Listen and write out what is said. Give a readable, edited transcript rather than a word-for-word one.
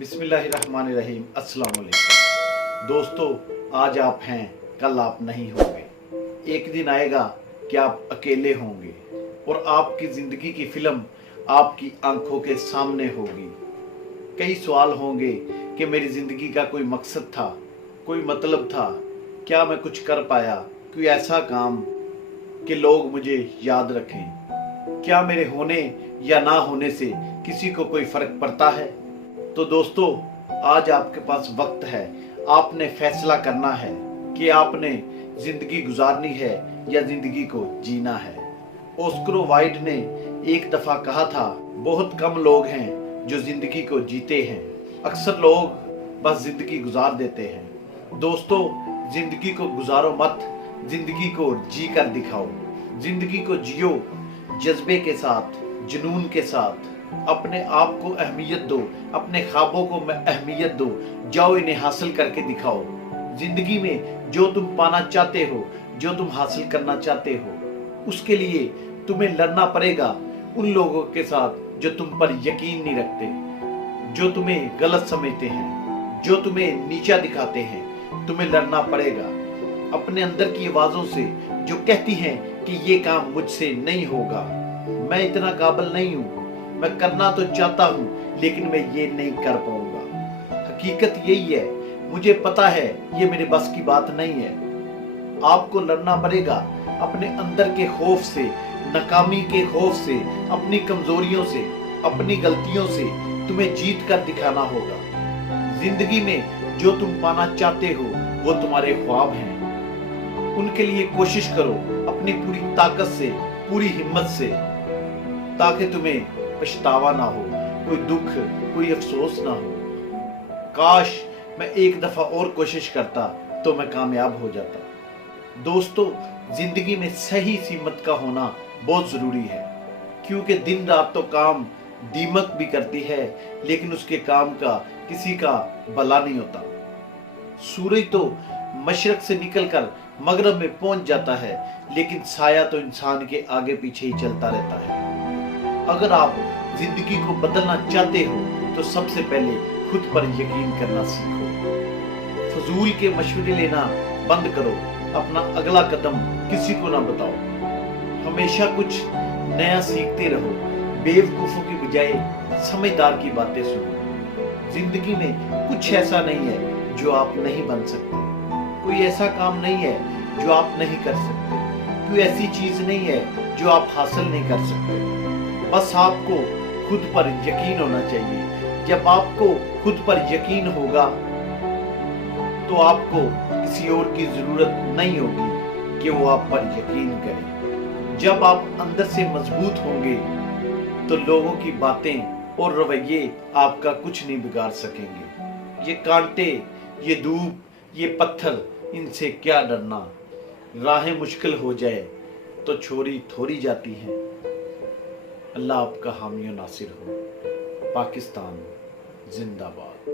बिस्मिल्लाहिर्रहमानिर्रहीम। अस्सलाम वालेकुम दोस्तों, आज आप हैं, कल आप नहीं होंगे। एक दिन आएगा कि आप अकेले होंगे और आपकी ज़िंदगी की फिल्म आपकी आंखों के सामने होगी। कई सवाल होंगे कि मेरी ज़िंदगी का कोई मकसद था, कोई मतलब था, क्या मैं कुछ कर पाया, कोई ऐसा काम कि लोग मुझे याद रखें। क्या मेरे होने या ना होने से किसी को कोई फ़र्क पड़ता है? तो दोस्तों, आज आपके पास वक्त है। आपने फैसला करना है कि आपने ज़िंदगी गुजारनी है या ज़िंदगी को जीना है। ऑस्कर वाइल्ड ने एक दफ़ा कहा था, बहुत कम लोग हैं जो ज़िंदगी को जीते हैं, अक्सर लोग बस ज़िंदगी गुजार देते हैं। दोस्तों, ज़िंदगी को गुजारो मत, ज़िंदगी को जी कर दिखाओ। ज़िंदगी को जियो जज्बे के साथ, जुनून के साथ। अपने आप को अहमियत दो, अपने ख्वाबों को अहमियत दो, जाओ इन्हें हासिल करके दिखाओ। जिंदगी में जो तुम पाना चाहते हो, जो तुम हासिल करना चाहते हो, उसके लिए तुम्हें लड़ना पड़ेगा उन लोगों के साथ जो तुम पर यकीन नहीं रखते, जो तुम्हें गलत समझते हैं, जो तुम्हें नीचा दिखाते हैं। तुम्हें लड़ना पड़ेगा अपने अंदर की आवाजों से जो कहती हैं कि ये काम मुझसे नहीं होगा, मैं इतना काबिल नहीं हूं, मैं करना तो चाहता हूं लेकिन मैं ये नहीं कर पाऊंगा। हकीकत यही है, मुझे पता है ये मेरे बस की बात नहीं है। आपको लड़ना पड़ेगा अपने अंदर के खौफ से, नाकामी के खौफ से, अपनी कमजोरियों से, अपनी गलतियों से। तुम्हें जीत कर दिखाना होगा। जिंदगी में जो तुम पाना चाहते हो वो तुम्हारे ख्वाब हैं। उनके लिए कोशिश करो अपनी पूरी ताकत से, पूरी हिम्मत से, ताकि तुम्हें पछतावा ना हो, कोई दुख, कोई अफसोस ना हो। काश मैं एक दफा और कोशिश करता तो मैं कामयाब हो जाता। दोस्तों, जिंदगी में सही सीमत का होना बहुत जरूरी है, क्योंकि दिन रात तो काम दीमक भी करती है, लेकिन उसके काम का किसी का भला नहीं होता। सूरज तो मशरक से निकलकर मगरब में पहुंच जाता है, लेकिन साया तो इंसान के आगे पीछे ही चलता रहता है। अगर आप जिंदगी को बदलना चाहते हो तो सबसे पहले खुद पर यकीन करना सीखो। फजूल के मशवरे लेना बंद करो, अपना अगला कदम किसी को ना बताओ। हमेशा कुछ नया सीखते रहो, बेवकूफों की बजाय समझदार की बातें सुनो। जिंदगी में कुछ ऐसा नहीं है जो आप नहीं बन सकते, कोई ऐसा काम नहीं है जो आप नहीं कर सकते, कोई ऐसी चीज नहीं है जो आप हासिल नहीं कर सकते। बस आपको खुद पर यकीन होना चाहिए। जब आपको खुद पर यकीन होगा तो आपको किसी और की जरूरत नहीं होगी कि वो आप पर यकीन करे। जब आप अंदर से मजबूत होंगे तो लोगों की बातें और रवैये आपका कुछ नहीं बिगाड़ सकेंगे। ये कांटे, ये धूप, ये पत्थर, इनसे क्या डरना। राहें मुश्किल हो जाए तो छोरी थोड़ी जाती हैं। अल्लाह आपका हामी और नासिर हो। पाकिस्तान जिंदाबाद।